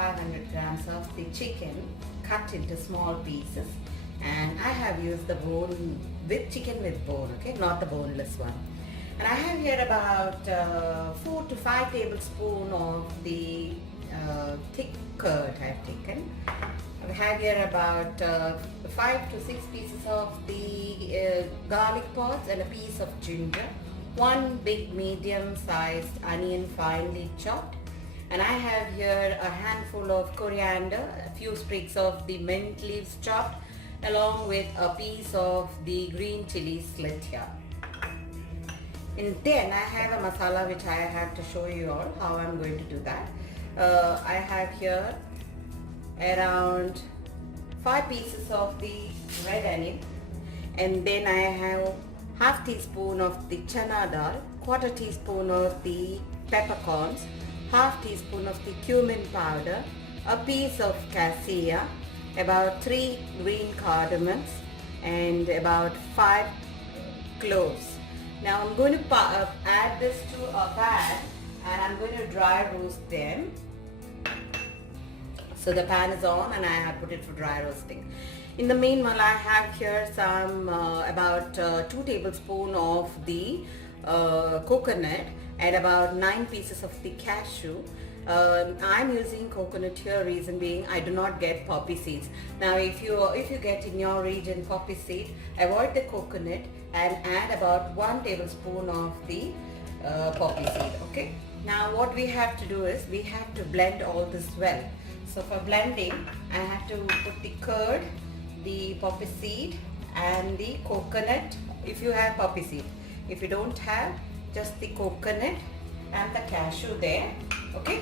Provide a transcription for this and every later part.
500 grams of the chicken cut into small pieces, and I have used the bone with chicken with bone, okay, not the boneless one. And I have here about 4 to 5 tablespoons of the thick curd I have taken. I have here about 5 to 6 pieces of the garlic pods and a piece of ginger, one big medium sized onion finely chopped, and I have here a handful of coriander, a few sprigs of the mint leaves chopped, along with a piece of the green chili slit here. And then I have a masala which I have to show you all how I'm going to do that. I have here around 5 pieces of the red onion, and then I have half teaspoon of the chana dal, quarter teaspoon of the peppercorns, half teaspoon of the cumin powder, a piece of cashew, about 3 green cardamoms, and about 5 cloves. Now I'm going to add this to a pan, and I'm going to dry roast them. So the pan is on and I have put it for dry roasting. In the meanwhile, I have here some about 2 tablespoons of the coconut and about 9 pieces of the cashew. I'm using coconut here, reason being I do not get poppy seeds. Now if you get in your region poppy seed, avoid the coconut and add about 1 tablespoon of the poppy seed. Okay. Now what we have to do is we have to blend all this well. So for blending, I have to put the curd, the poppy seed and the coconut if you have poppy seed. If you don't have, just the coconut and the cashew there, okay?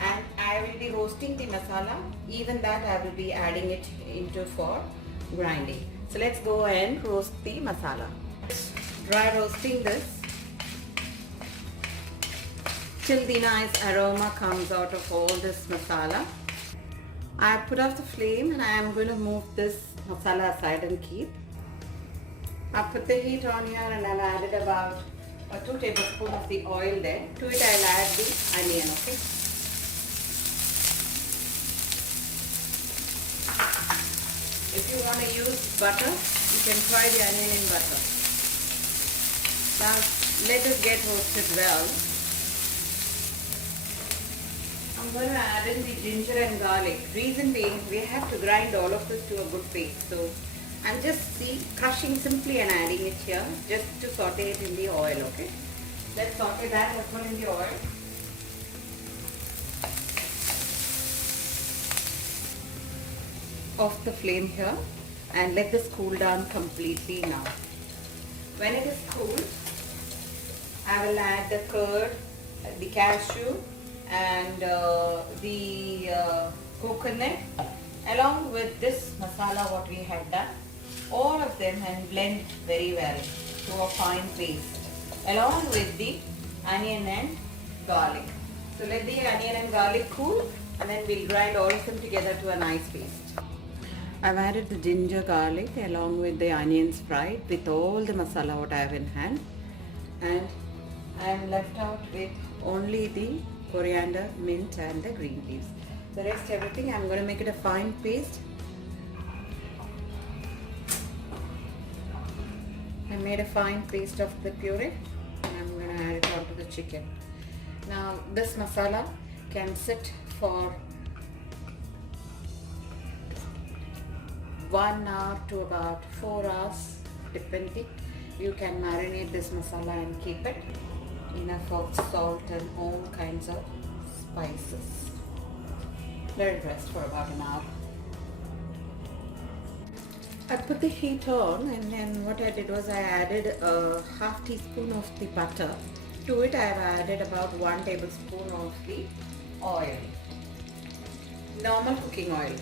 And I will be roasting the masala, even that I will be adding it into for grinding. So let's go and roast the masala. Dry roasting this till the nice aroma comes out of all this masala. I have put off the flame and I am going to move this masala aside and keep. I have put the heat on here and I have added about 2 tablespoons of the oil there. To it I will add the onion, okay. If you want to use butter, you can fry the onion in butter. Now let it get roasted well. I'm going to add in the ginger and garlic. Reason being, we have to grind all of this to a good paste. So I'm just crushing simply and adding it here just to saute it in the oil, okay? Let's saute that as well in the oil. Off the flame here and let this cool down completely now. When it is cooled, I will add the curd, the cashew and the coconut along with this masala what we had done, all of them, and blend very well to a fine paste along with the onion and garlic. So let the onion and garlic cool and then we'll grind all of them together to a nice paste. I've added the ginger garlic along with the onions fried with all the masala what I have in hand, and I am left out with only the coriander, mint and the green leaves. The rest everything I'm going to make it a fine paste. I made a fine paste of the puree and I'm going to add it onto the chicken. Now this masala can sit for 1 hour to about 4 hours depending. You can marinate this masala and keep it. Enough of salt and all kinds of spices. Let it rest for about an hour. I put the heat on and then what I did was I added a half teaspoon of the butter. To it I have added about 1 tablespoon of the oil. Normal cooking oil.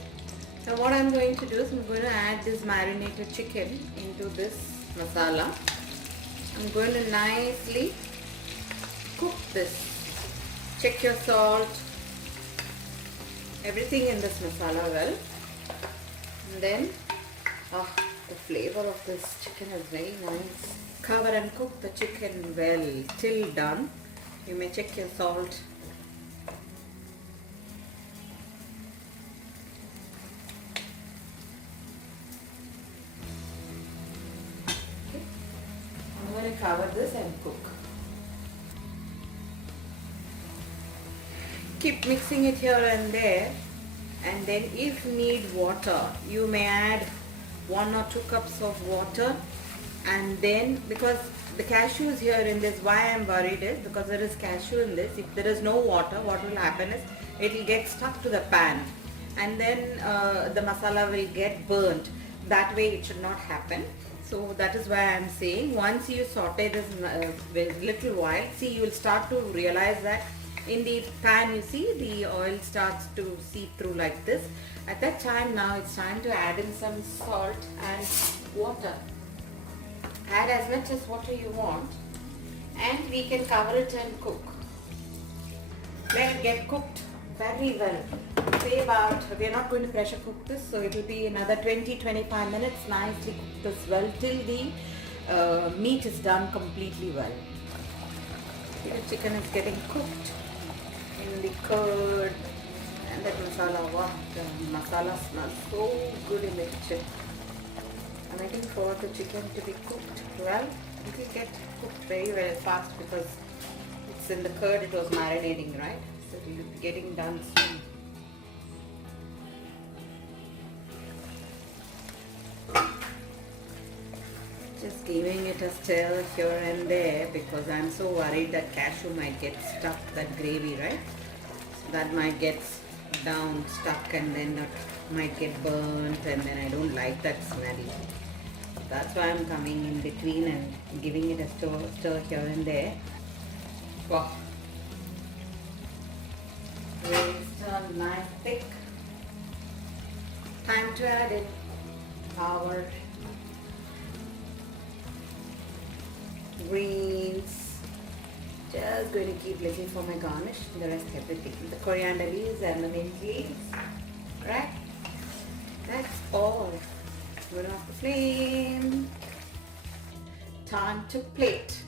Now what I'm going to do is I'm going to add this marinated chicken into this masala. I'm going to nicely cook this. Check your salt, everything in this masala well, and then the flavor of this chicken is very nice. Cover and cook the chicken well till done. You may check your salt. cover this and cook. Keep mixing it here and there, and then if need water, you may add 1 or 2 cups of water. And then, because the cashews here in this, why I am worried is because there is cashew in this. If there is no water, what will happen is it will get stuck to the pan, and then the masala will get burnt. That way it should not happen. So that is why I am saying, once you saute this with little while, see, you will start to realize that in the pan, you see the oil starts to seep through like this. At that time, now it's time to add in some salt and water. Add as much as water you want, and we can cover it and cook. Let it get cooked very well. Say about, we are not going to pressure cook this, so it will be another 20-25 minutes. Nicely cook this well till the meat is done completely well. The chicken is getting cooked in the curd and that masala. Wow, the masala smells so good in the kitchen. I'm waiting for the chicken to be cooked well. It will get cooked very well fast because it's in the curd, it was marinating, right? So it will be getting done soon. Just giving it a stir here and there because I'm so worried that cashew might get stuck, that gravy, right? So that might get down stuck, and then that might get burnt, and then I don't like that smell. That's why I'm coming in between and giving it a stir here and there. Wow. It's turned nice thick. Time to add in our greens. Just going to keep looking for my garnish. The rest everything. The coriander leaves and the mint leaves. Right? That's all. Turn off the flame. Time to plate.